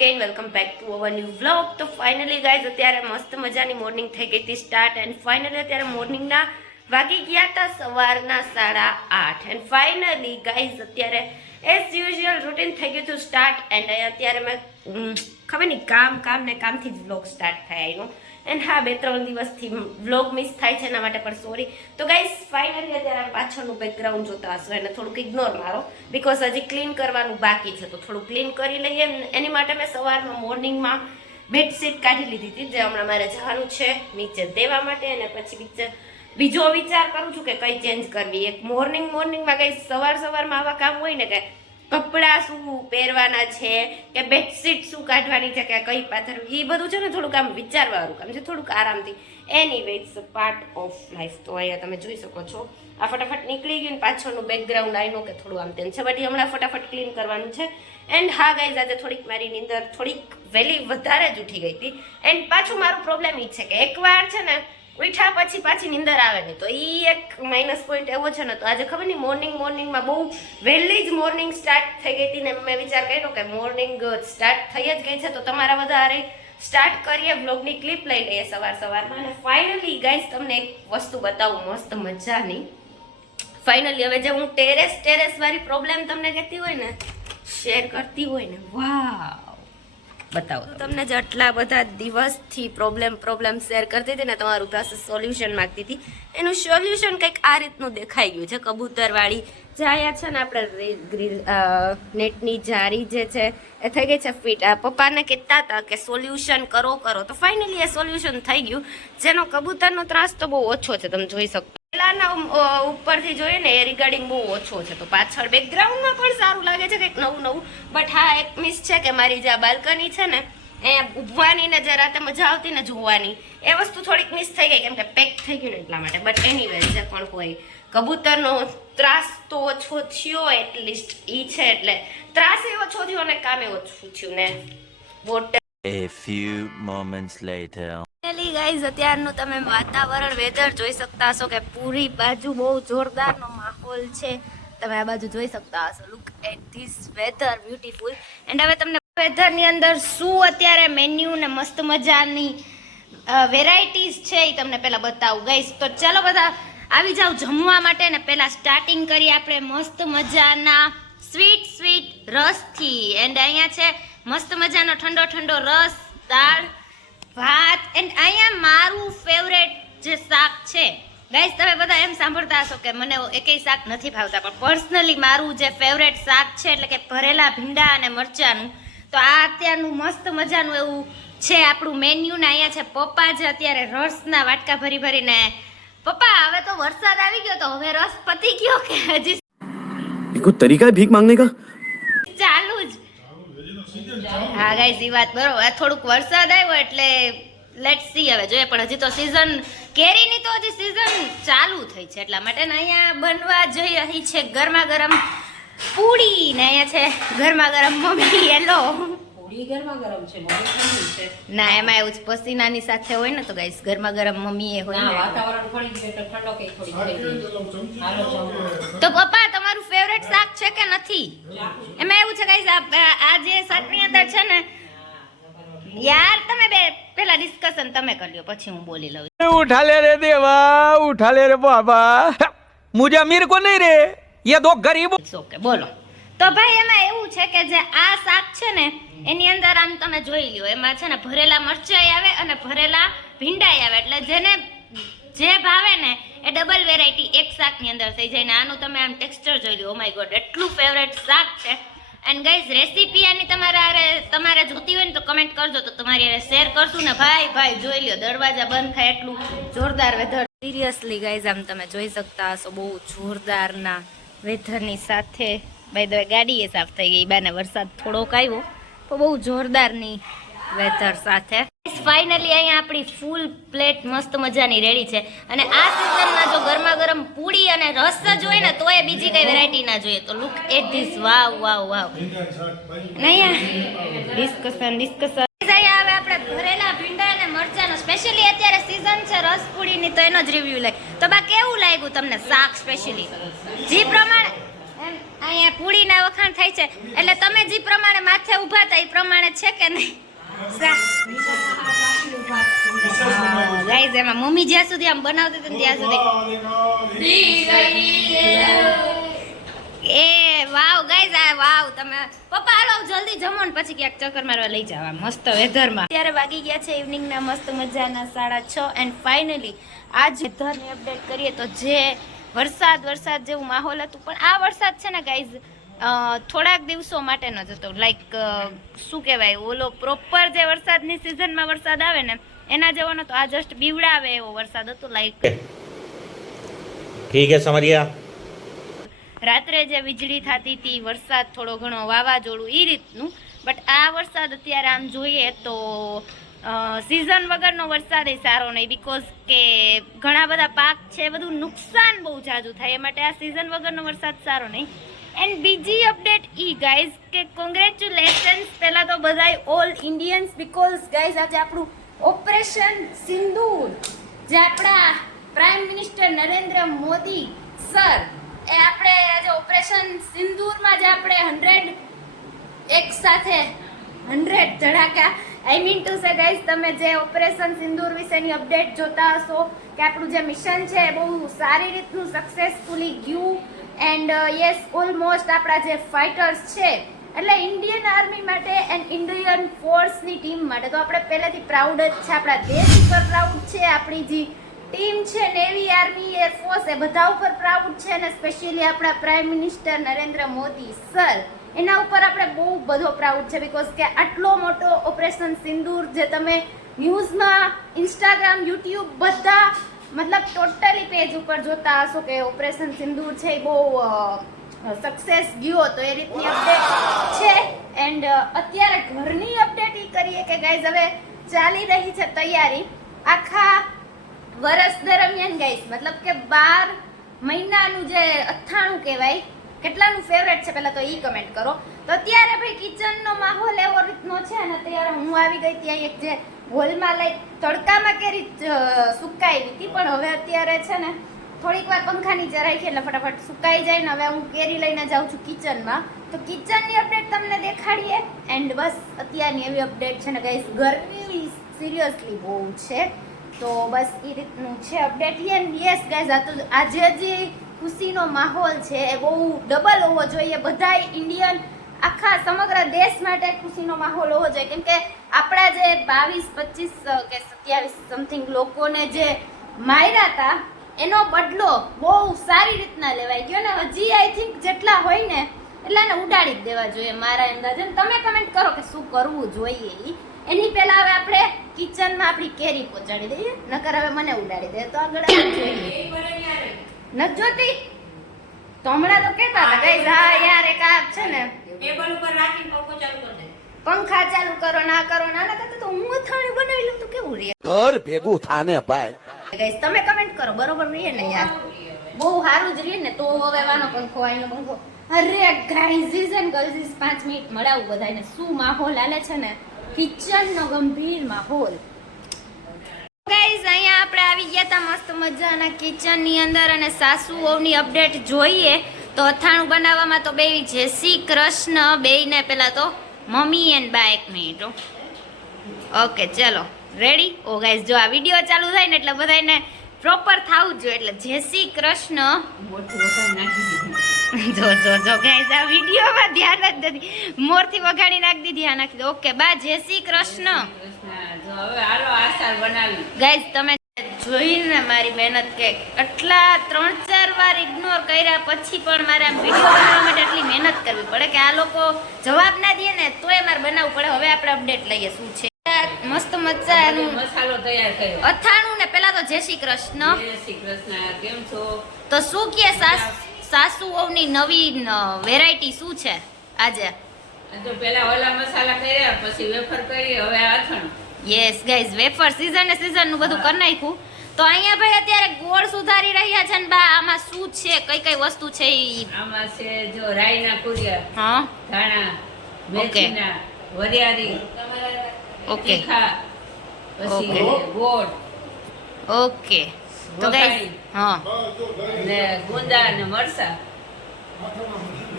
again, welcome back to our new vlog. તો finally guys અત્યારે મસ્ત મજાની મોર્નિંગ થઈ ગઈ હતી સ્ટાર્ટ એન્ડ ફાઇનલી અત્યારે મોર્નિંગના વાગી ગયા હતા સવારના 8:30 એન્ડ ફાઇનલી ગાઈઝ અત્યારે એઝ યુઝ્યુઅલ રૂટીન થઈ ગયું હતું સ્ટાર્ટ એન્ડ અત્યારે મેં ખબર નહીં કામથી જ વ્લોગ સ્ટાર્ટ થાય એનું એન્ડ હા 2-3 દિવસથી વ્લોગ મિસ થાય છે એના માટે પણ સોરી. તો ગાઈઝ ફાઇનલી અત્યારે પાછળનું બેકગ્રાઉન્ડ જોતા હશો એને થોડુંક ઇગ્નોર મારો બિકોઝ હજી ક્લીન કરવાનું બાકી છે તો થોડું ક્લીન કરી લઈએ. એની માટે મેં સવારમાં મોર્નિંગમાં બેડશીટ કાઢી લીધી હતી જે હમણાં મારે જવાનું છે નીચે દેવા માટે અને પછી બીજો વિચાર કરું છું કે કઈ ચેન્જ કરવી. એક મોર્નિંગમાં કઈ સવારમાં આવા કામ હોય ને કે કપડાં શું પહેરવાના છે કે બેડશીટ શું કાઢવાની છે કે કઈ પાથરવી એ બધું છે ને થોડુંક આમ વિચારવાળું કામ છે થોડુંક આરામથી. Anyway it's a part of life. તો અહીંયા તમે જોઈ શકો છો આ ફટાફટ નીકળી ગયું પાછળનું બેકગ્રાઉન્ડ આવીનું કે થોડું આમ તેમ છે બટ હમણાં ફટાફટ ક્લીન કરવાનું છે. એન્ડ હા ગાઈઝ આજે થોડીક મારી નીંદર થોડીક વહેલી વધારે જ ઉઠી ગઈ હતી એન્ડ પાછું મારું પ્રોબ્લેમ એ છે કે એકવાર છે ને ઉઠ્યા પછી પાછી નીંદર આવે નહીં તો એ એક માઇનસ પોઈન્ટ એવો છે ને. તો આજે ખબર નહીં મોર્નિંગમાં બહુ વહેલી જ મોર્નિંગ સ્ટાર્ટ થઈ ગઈ હતી ને મેં વિચાર કર્યો કે મોર્નિંગ સ્ટાર્ટ થઈ જ ગઈ છે તો તમારા વધારે સ્ટાર્ટ કરીએ વ્લોગની ક્લિપ લઈ લઈએ સવારમાં. અને ફાઇનલી ગાઈઝ તમને એક વસ્તુ બતાવું મસ્ત મજાની. ફાઇનલી હવે જે હું ટેરેસ વાળી પ્રોબ્લેમ તમને કહેતી હોય ને શેર કરતી હોય ને વાહ બતાવો તમને જે આટલા બધા દિવસથી પ્રોબ્લેમ શેર કરતી હતી ને તમારું પાસે સોલ્યુશન માંગતી હતી એનું સોલ્યુશન કંઈક આ રીતનું દેખાઈ ગયું છે. કબૂતરવાળી જે અહીંયા છે ને આપણે નેટની જારી જે છે એ થઈ ગઈ છે ફિટ. પપ્પાને કહેતા હતા કે સોલ્યુશન કરો તો ફાઇનલી એ સોલ્યુશન થઈ ગયું જેનો કબૂતરનો ત્રાસ તો બહુ ઓછો છે તમે જોઈ શકો. પહેલાના ઉપરથી જોઈએ ને એ રિગાર્ડિંગ બહુ ઓછો છે તો પાછળ બેકગ્રાઉન્ડમાં પણ સારું લાગે છે કંઈક નવું બટ હા એક મિસ છે કે મારી જે આ બાલ્કની છે ને એ ઉભવાની ને જે રાતે મજા આવતી ને જોવાની એ વસ્તુ થોડીક મિસ થઈ ગઈ કેમ કે પેક થઈ ગયું ને એટલા માટે. બટ એનીવે જે પણ હોય કબૂતરનો ત્રાસ તો ઓછો થયો એટલીસ્ટ ઈ છે એટલે ત્રાસ એ ઓછો થયો અને કામે ઓછું થયું ને water. A few moments later. Finally guys અત્યારનું તમે વાતાવરણ વેધર જોઈ શકતા હશો કે પૂરી બાજુ બહુ જોરદારનો માહોલ છે. તમે આ બાજુ જોઈ શકતા હશો look at this weather beautiful. And હવે તમને વેધરની અંદર શું અત્યારે મેન્યુ ને મસ્ત મજાની વેરાયટીઝ છે એ તમને પહેલાં બતાવું ગાઈઝ. તો ચાલો બધા આવી જાવ જમવા માટે ને પહેલાં સ્ટાર્ટિંગ કરીએ આપણે મસ્ત મજાના સ્વીટ રસથી. એન્ડ અહીંયા છે મસ્ત મજાનો ઠંડો રસ દાળ ભાત એન્ડ અહીંયા મારું ફેવરેટ જે શાક છે ગાઈઝ તમે બધા એમ સાંભળતા હશો કે મને એકેય શાક નથી ભાવતા પણ પર્સનલી મારું જે ફેવરેટ શાક છે એટલે કે ભરેલા ભીંડા અને મરચાંનું. તો આ અત્યારનું મસ્ત મજાનું એવું છે આપણું મેન્યુ ને અહીંયા છે પપ્પા જે અત્યારે રસના વાટકા ભરીને પપ્પા હવે તો વરસાદ આવી ગયો તો હવે રસ પતી ગયો કે હજી કોઈ તરીકા હે ભીખ માંગને કા ચાલુ જ. હા ગાઈઝ ઈ વાત બરોબર થોડુંક વરસાદ આવ્યો એટલે લેટ્સ સી હવે જોઈએ પણ હજી તો સીઝન કેરીની તો હજી સીઝન ચાલુ થઈ છે એટલા માટે ને અહીંયા બનવા જઈ રહી છે ગરમા ગરમ પૂરી ને અહીંયા છે ગરમા ગરમ મમ્મી હેલો પૂરી ગરમા ગરમ છે મમ્મી ઠંડી છે ના એમાં એવું જ પસીનાની સાથે હોય ને તો ગાઈઝ ગરમા ગરમ મમ્મી એ હોય ને વાતાવરણ થોડી એટલે ઠંડો કે થોડી થઈ તો પપ્પા તમારું ફેવરેટ શાક છે કે નથી? એમાં એવું છે ગાઈઝ આ જે શાકની અંદર છે ને यार તમે બે પહેલા ડિસ્કશન તમે કરી લ્યો પછી હું બોલી લઉં. उठा ले रे देवा उठा ले रे बाबा मुझे अमीर को नहीं रे ये दो गरीब. ઓકે બોલો. તો ભાઈ એમાં એવું છે કે જે આ શાક છે ને એની અંદર આમ તમે જોઈ લ્યો એમાં છે ને ભરેલા મરચાઈ આવે અને ભરેલા ભીંડાઈ આવે એટલે જેને જે ભાવે ને એ ડબલ વેરાયટી એક શાકની અંદર થઈ જાય ને આનું તમે આમ ટેક્સચર જોઈ લ્યો. ઓ માય ગોડ એટલું ફેવરેટ શાક છે. એન્ડ ગાઈઝ રેસીપી આની તમારે જોતી હોય ને તો કમેન્ટ કરજો તો તમારી યારે શેર કરશું ને ભાઈ જોઈ લ્યો દરવાજા બંધ થાય એટલું જોરદાર વેધર. સિરિયસલી ગાઈઝ આમ તમે જોઈ શકતા હશો બહુ જોરદારના વેધરની સાથે બાય ધ વે ગાડી એ સાફ થઈ ગઈ બાને વરસાદ થોડોક આવ્યો તો બહુ જોરદારની વેધર સાથે ફાઇનલી અહીંયા આપણી ફૂલ પ્લેટ મસ્ત મજાની રેડી છે. અને આ સિઝનમાં જો ગરમા ગરમ પૂરી અને રસ જ હોય ને તો એ બીજી કઈ વેરાયટી ના જોઈએ. તો લુક એટ ધીસ વાવ અહીંયા ડિસ્કશન અહીંયા હવે આપણે ભરેલા ભીંડા અને મરચાંનો સ્પેશિયલી અત્યારે સીઝન છે રસ પૂરીની તો એનો જ રિવ્યુ લઈ. તો બા કેવું લાગ્યું તમને શાક સ્પેશિયલી જે પ્રમાણે અહીંયા પૂરીના વખાણ થાય છે એટલે તમે જે પ્રમાણે માથે ઊભા હતા એ પ્રમાણે છે કે નહીં ગાઈઝ એમાં મમ્મી જ્યાં સુધી આમ બનાવતી હતી ને ત્યાં સુધી એ વાવ ગાઈઝ આ વાવ તમે પપ્પા હાલો જલ્દી જમો ને પછી ક્યાંક ચક્કર મારવા લઈ જાવ મસ્ત વેધરમાં અત્યારે વાગી ગયા છે ઇવનિંગના મસ્ત મજાના 6:30 એન્ડ ફાઇનલી આજ વેધરની અપડેટ કરીએ તો જે વરસાદ જેવું માહોલ હતું પણ આ વરસાદ છે ને ગાઈઝ થોડાક દિવસો માટેનો જ હતો લાઈક શું કહેવાય ઓલો પ્રોપર જે વરસાદની સિઝનમાં વરસાદ આવે ને એના જેવો નતો આ જસ્ટ બીવડાવે એવો વરસાદ હતો લાઈક ઠીક હે સમરિયા રાત્રે જે વીજળી થતી હતી વરસાદ થોડો ઘણો વાવાઝોડું એ રીતનું બટ આ વરસાદ અત્યારે આમ જોઈએ તો સિઝન વગરનો વરસાદ એ સારો નહીં બીકોઝ કે ઘણા બધા પાક છે બધું નુકસાન બહુ જાજુ થાય એ માટે આ સિઝન વગરનો વરસાદ સારો નહીં એન્ડ બીજી અપડેટ ઈ ગાઈઝ કે કોંગ્રેચ્યુલેશન્સ પહેલા તો બધાય ઓલ ઇન્ડિયન્સ બીકોઝ ગાઈઝ આજે આપણું ઓપરેશન સિંદૂર જે આપણા prime minister Narendra Modi sir એ આપણે આજે ઓપરેશન સિંદૂરમાં જે આપણે 100 એક સાથે 100 ધડાકા I mean to say guys તમે જે ઓપરેશન સિંદૂર વિશેની અપડેટ જોતા હશો કે આપણું જે મિશન છે એ બહુ સારી રીતનું સક્સેસફુલી ગયું એન્ડ યસ ઓલમોસ્ટ આપણા જે ફાઇટર્સ છે એટલે ઇન્ડિયન આર્મી માટે એન્ડ ઇન્ડિયન ફોર્સની ટીમ માટે તો આપણે પહેલેથી પ્રાઉડ જ છે આપણા દેશ ઉપર પ્રાઉડ છે આપણી જે ટીમ છે નેવી આર્મી એરફોર્સ એ બધા ઉપર પ્રાઉડ છે અને સ્પેશિયલી આપણા prime minister Narendra Modi sir એના ઉપર આપણે બહુ બધો પ્રાઉડ છે બીકોઝ કે આટલો મોટો ઓપરેશન સિંદૂર જે તમે ન્યૂઝમાં ઇન્સ્ટાગ્રામ યુટ્યુબ બધા મતલબ ટોટલી પેજ ઉપર જોતા હશો કે ઓપરેશન સિંદૂર છે એ બહુ સક્સેસ ગયો તો એ રીતની અપડેટ છે એન્ડ અત્યારે ઘરની અપડેટ એ કરીએ કે ગાઈઝ હવે ચાલી રહી છે તૈયારી આખા વર્ષ દરમિયાન ગાઈઝ મતલબ કે 12 મહિનાનું જે 98 કહેવાય કેટલાનું ફેવરેટ છે પહેલા તો ઈ કમેન્ટ કરો તો અત્યારે ભાઈ કિચનનો માહોલ એવો રીતનો છે ને અત્યારે હું આવી ગઈ ત્યાં એક જે હોલમાં લાઈક તડકામાં કેરી સુકાઈ હતી પણ હવે અત્યારે છે ને થોડીક વાર પંખા નીચે રાખી એટલે ફટાફટ સુકાઈ જાય ને હવે હું કેરી લઈને જાઉં છું કિચનમાં તો કિચનની અપડેટ તમને દેખાડીએ એન્ડ બસ અત્યારની એવી અપડેટ છે ને ગાઈસ ગરમી સિરિયસલી બહુ છે તો બસ એ રીતનું છે અપડેટ યસ ગાઈસ આ તો આજે જે ખુશીનો માહોલ છે એ બહુ ડબલ હોવો જોઈએ બધાય ઇન્ડિયન આખા સમગ્ર દેશ માટે ખુશીનો માહોલ હોવો જોઈએ કેમ કે આપણા જે 22 25 કે 27 સમથિંગ લોકોને જે માર્યા હતા એનો બદલો બહુ સારી રીતના લેવાઈ ગયો ને હજી આઈ થિંક જેટલા હોય ને એટલાને ઉડાડી જ દેવા જોઈએ મારા અંદાજે તમે કમેન્ટ કરો કે શું કરવું જોઈએ એની પહેલા હવે આપણે કિચનમાં આપણી કેરી પહોંચાડી દઈએ નકર હવે મને ઉડાડી દે તો આગળ જોઈએ નથી જોતી તો હમણાં તો કહેતા હતા ગાઈસ હા યાર એક આ છે ને ટેબલ ઉપર રાખીને પંખો ચાલુ કરી દે પંખા ચાલુ કરો ના કરો ના કરતા તો હું અથાણું બનાવી લઉં તો કેવું રહે ઘર ભેગું થાને ભાઈ ગાઈસ તમે કમેન્ટ કરો બરોબર રહે ને યાર બહુ સારું જ રહે ને તો હવે વાનો પંખો આઈનો પંખો અરે ગાઈઝ એન્ડ ગર્લ્સ 5 મિનિટ મળાવું બધાને શું માહોલ હાલે છે ને કિચનનો ગંભીર માહોલ ગાઈઝ અહીંયા આપણે આવી ગયા હતા મસ્ત મજાના કિચનની અંદર અને સાસુ વહુની અપડેટ જોઈએ તો અથાણું બનાવવામાં તો બે જય શ્રી કૃષ્ણ બેયને પહેલા તો મમ્મી એન્ડ બા 1 મિનિટ ઓકે ચલો રેડી ઓ ગાઈઝ જો આ વિડીયો ચાલુ થાય ને એટલે બધાને પ્રોપર થાવું જોઈએ એટલે જય શ્રી કૃષ્ણ જો ગાઈઝ આ વિડીયોમાં ધ્યાન જ નથી મોરથી વગાડી નાખી દીધી આ નાખી દો ઓકે બા જય શ્રી કૃષ્ણ હવે હાલો આચાર બનાવી ગાઈઝ તમે જોઈને મારી મહેનત કે આટલા 3-4 વાર ઇગ્નોર કર્યા પછી પણ મારે આમ વિડીયો બનાવવા માટે એટલી મહેનત કરવી પડે કે આ લોકો જવાબ ના દે ને તોય મારે બનાવવું પડે હવે આપણે અપડેટ લઈએ શું છે મસ્ત મજાનું મસાલો તૈયાર કર્યો અથાણું ને પેલા તો જય શ્રી કૃષ્ણ જય શ્રી કૃષ્ણ કેમ છો તો શું કે સાસુઓની નવી વેરાયટી શું છે આજે તો પેલા ઓલા મસાલા કર્યા પછી વેફર કરી હવે અથાણું યસ ગાઈઝ વેફર સીઝન નું બધું કરી નાખ્યું તો અહીંયા ભાઈ અત્યારે ગોળ સુધારી રહ્યા છે ને બા આમાં શું છે કઈ કઈ વસ્તુ છે ઈ આમાં છે જો રાઈના કુરિયા હા ધાણા મેથીના વરિયાળી ઓકે તીખા પછી ગોળ ઓકે તો ગાઈઝ હા ને ગુંદા ને મરસા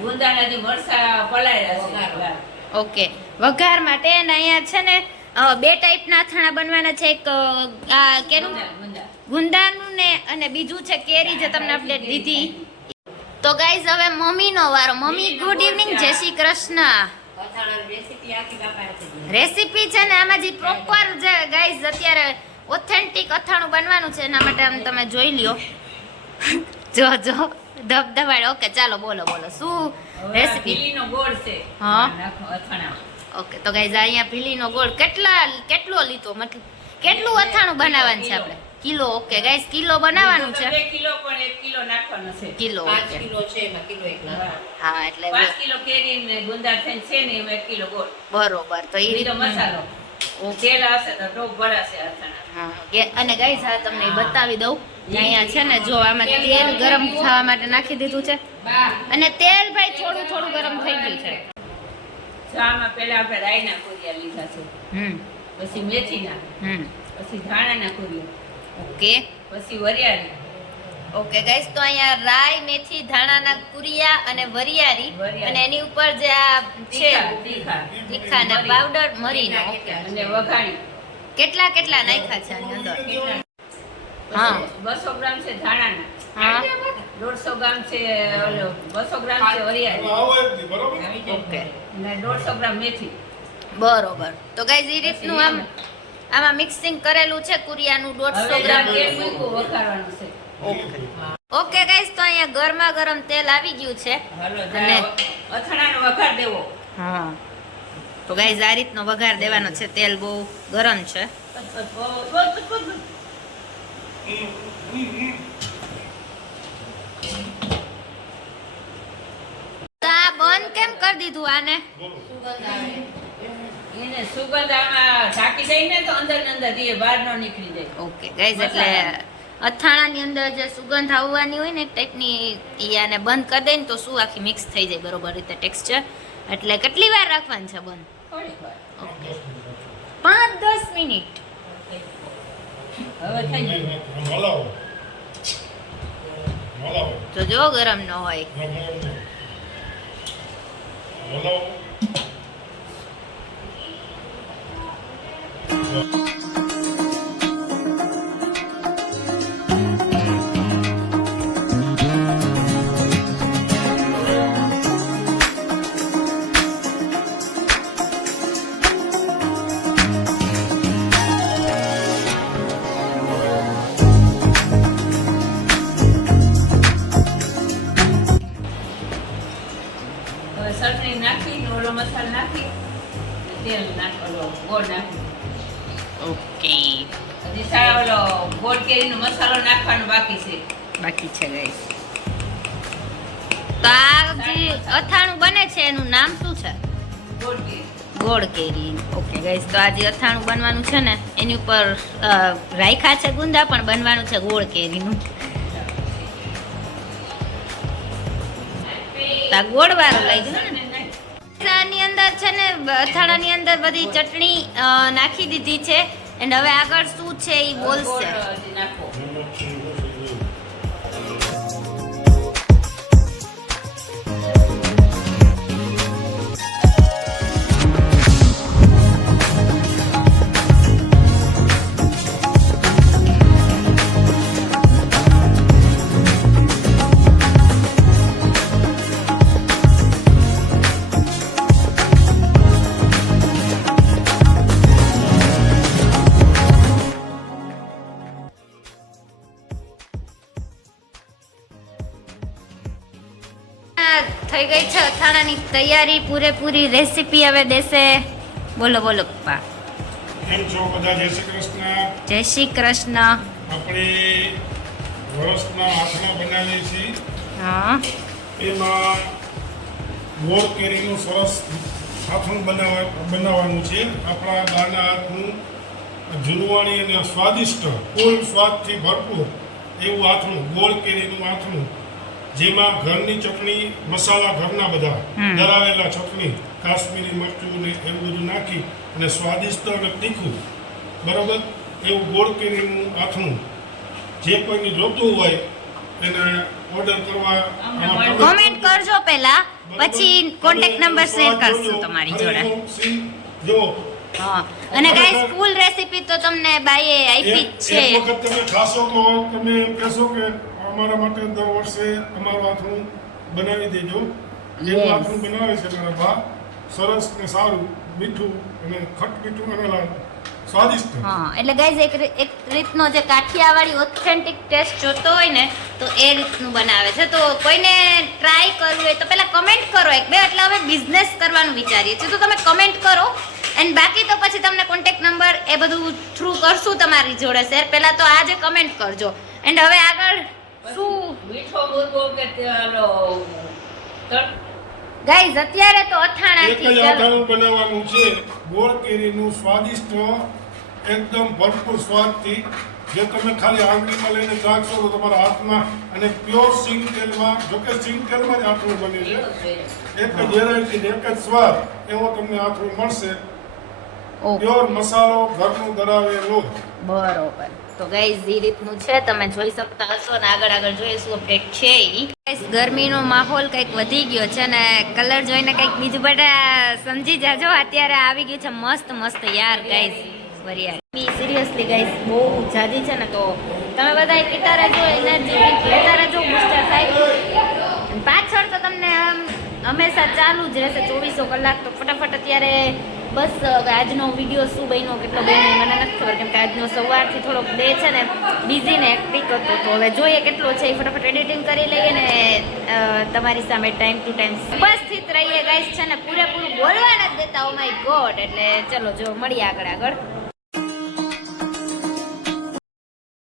ગુંદાના જે મરસા પલાળ્યા છે ઓકે વઘાર માટે અને અહીંયા છે ને બે ટાઈપના અથાણા બનવાના છે. એક આ કેનું ગુંદાનું ને અને બીજું છે કેરી જે તમને અપડેટ દીધી. તો ગાઈઝ હવે મમ્મીનો વારો. મમ્મી ગુડ ઇવનિંગ, જય શ્રી કૃષ્ણ. રેસીપી છે ને આમાં જે પ્રોપર જે ગાઈઝ અત્યારે ઓથેન્ટિક અથાણું બનવાનું છે એના માટે આમ તમે જોઈ લ્યો. જો ધબધબાડ. ઓકે ચાલો બોલો શું રેસીપી? ભીલીનો ગોળ છે. હા. નાખો અથાણા. ઓકે તો ગાઈઝ અહીંયા ભીલીનો ગોળ કેટલો લીધો, મતલબ કેટલું અથાણું બનાવવાનું છે આપણે? કિલો. ઓકે ગાઈઝ કિલો બનાવવાનું છે. 2 કિલો પણ 1 કિલો નાખવાનો છે. કિલો. 5 કિલો છે એમાં કિલો એકલા. હા એટલે 5 કિલો કેરી ને ગુંદા થઈને છે ને એમાં 1 કિલો ગોળ. બરોબર. તો એ બીજો રીતે મસાલો. તેલ આવશે તો ટોપ ભરાશે અથાણા. હા અને ગાઈઝ હા તમને એ બતાવી દઉં. અહીંયા છે ને જો આમાં તેલ ગરમ થવા માટે નાખી દીધું છે અને તેલ ભાઈ થોડું ગરમ થઈ ગયું છે. તો આમાં પહેલા આપણે રાઈના કુરિયા લીધા છે. પછી મેથીના. પછી ધાણાના કુરિયા. ઓકે વરિયાળી. ઓકે ગાઈસ તો અહીંયા રાઈ, મેથી, ધાણાના કુરિયા અને વરિયાળી અને એની ઉપર જે આ છે તીખાના પાવડર મરીનો. ઓકે અને વઘાણી. કેટલા નાખ્યા છે આની અંદર? હા 200 ગ્રામ છે ધાણાના. હા 150 ગ્રામ છે 200 ગ્રામ છે વરિયાળી. ઓકે અને 150 ગ્રામ મેથી. બરોબર. તો ગાઈસ એ રીતનું આમાં મિક્સિંગ કરેલું છે કુરિયાનું 150 ગ્રામ. તેલ મૂકવું વઘારવાનું છે. ઓકે ગાઈસ તો અહીંયા ગરમા ગરમ તેલ આવી ગયું છે હાલો અને અથાણાનો વઘાર દેવો. હા તો ગાઈસ આ રીતનો વઘાર દેવાનો છે. તેલ બહુ ગરમ છે. તો આ બંધ કેમ કરી દીધું આને? એને સુગંધ આમાં ઢાંકી દઈને તો અંદર ને અંદર રહે, બહાર ન નીકળી જાય. ઓકે ગાઈસ એટલે અથાણાની અંદર જે સુગંધ આવવાની હોય ને એક ટાઈપની ઈ આને બંધ કરી દે ને તો શું આખી મિક્સ થઈ જાય બરોબર રીતે ટેક્સચર. એટલે કેટલી વાર રાખવાનું છે બંધ? થોડીક વાર. Okay 5-10 minute. હવે થઈ ગયું. તો જો ગરમ ન હોય. હવે ચટણી નાખી ઓલો મસાલો નાખી તેલ નાખો, ગોળ નાખી. ઓકે હજી ઓલો ગોળ કેરીનો મસાલો નાખવાનો બાકી છે. બાકી છે ગાઈસ. તો આ જે અથાણું બને છે એનું નામ શું છે? ગોળ કેરી. ગોળ કેરી. ઓકે ગાઈસ તો આ જે અથાણું બનવાનું છે ને એની ઉપર રાયખા છે ગુંદા પણ બનવાનું છે ગોળ કેરીનું. આ ગોળ વાળું લઈ ગયું ને. આની અંદર છે ને અથાણાની અંદર બધી ચટણી નાખી દીધી છે એન્ડ હવે આગળ શું છે એ બોલશે. ગોળ હજી નાખો. થઈ ગઈ છે અથાણાની તૈયારી પૂરેપૂરી. રેસીપી હવે દેશે. બોલો પપ્પા. કેમ છો બધા? જય શ્રી કૃષ્ણ. જય શ્રી કૃષ્ણ. આપણે વરસના આથણા બનાવીએ છીએ. હા એમાં ગોળ કેરીનું સરસ આથણું બનાવવાનું છે. આપણા ગાના હાથનું જુનવાણી અને સ્વાદિષ્ટ ફૂલ સ્વાદથી ભરપૂર એવું આથણું, ગોળ કેરીનું આથણું, જેમાં ઘરની ચટણી, મસાલા ઘરના બધા દરાવેલા ચટણી, કાશ્મીરી મરચું ને એવું બધું નાખી અને સ્વાદિષ્ટ અને તીખું બરાબર એવું ગોળ કેરીનું આથણું જે કોઈને જોતું હોય એને ઓર્ડર કરવા આમાં કોમેન્ટ કરજો પહેલા, પછી કોન્ટેક્ટ નંબર શેર કરશું તમારી જોડે. જો હા, અને ગાઈસ ફૂલ રેસીપી તો તમને બાઈએ આપી જ છે. એક વખત તમે ખાશો તો તમે એમ કહેશો કે અમારા માટે દર વર્ષે અમારું આથણું બનાવી દેજો. જેવું Yes. આથણું બનાવે છે મારા બા, સરસ ને સારું, મીઠું અને ખટ મીઠું અને સ્વાદિષ્ટ. હા, એટલે ગાઈઝ એક રીતનો જે કાઠિયાવાડી ઓથેન્ટિક ટેસ્ટ જોતો હોય ને તો એ રીતનું બનાવે છે. તો કોઈને ટ્રાય કરવું હોય તો પહેલા કમેન્ટ કરો એક બે, એટલે હવે બિઝનેસ કરવાનું વિચારીએ છીએ તો તમે કમેન્ટ કરો. એન્ડ બાકી તો પછી તમને કોન્ટેક્ટ નંબર એ બધું થ્રુ કરશું તમારી જોડે શેર. પહેલા તો આજે કમેન્ટ કરજો. એન્ડ હવે આગળ શું મીઠો મુરગો કે ઓલો ગાઈઝ અત્યારે તો એક અથાણાથી જ ચાલો. આથણું બનાવવાનું છે, ગોળ કેરીનું સ્વાદિષ્ટ, એકદમ ભરપૂર સ્વાદથી, જે તમે ખાલી આંગળીમાં લઈને ચાખશો તો તમારા હાથમાં, અને પ્યોર સિંગ તેલમાં, જોકે સિંગ તેલમાં જ આથણું બને છે, એક જ વેરાયટી એક જ સ્વાદ એવો તમને આથણું મળશે. ઓકે, પ્યોર મસાલો ઘરનું ધરાવેલો. બરોબર. તો ગાઈઝ એ રીતનું છે, તમે જોઈ શકતા હશો. ને આગળ આગળ જોઈશું અપડેટ છે ઈ. ગાઈઝ ગરમીનો માહોલ કંઈક વધી ગયો છે ને કલર જોઈને કંઈક બીજું બધા સમજી જાજો. અત્યારે આવી ગયું છે મસ્ત મસ્ત યાર ગાઈઝ વરિયાળી. સિરિયસલી ગાઈઝ બહુ જાદી છે ને, તો તમે બધા પીતા રહેજો, એનર્જી લેતા રહેજો, બૂસ્ટર થાય. પાછળ તો તમને હંમેશા ચાલુ જ રહેશે 24 કલાક. તો ફટાફટ અત્યારે બસ આજનો વિડીયો શું બન્યો, કેટલો બન્યો મને નથી ખબર, કેમ કે આજનો સવારથી થોડોક ડે છે ને બિઝી ને હેક્ટિક હતો. તો હવે જોઈએ કેટલો છે એ ફટાફટ એડિટિંગ કરી લઈએ ને તમારી સામે ટાઈમ ટુ ટાઈમ ઉપસ્થિત રહીએ. ગાઈસ છે ને પૂરેપૂરું બોલવા નથી દેતા, ઓ માય ગોડ. એટલે ચલો જો મળીએ આગળ આગળ.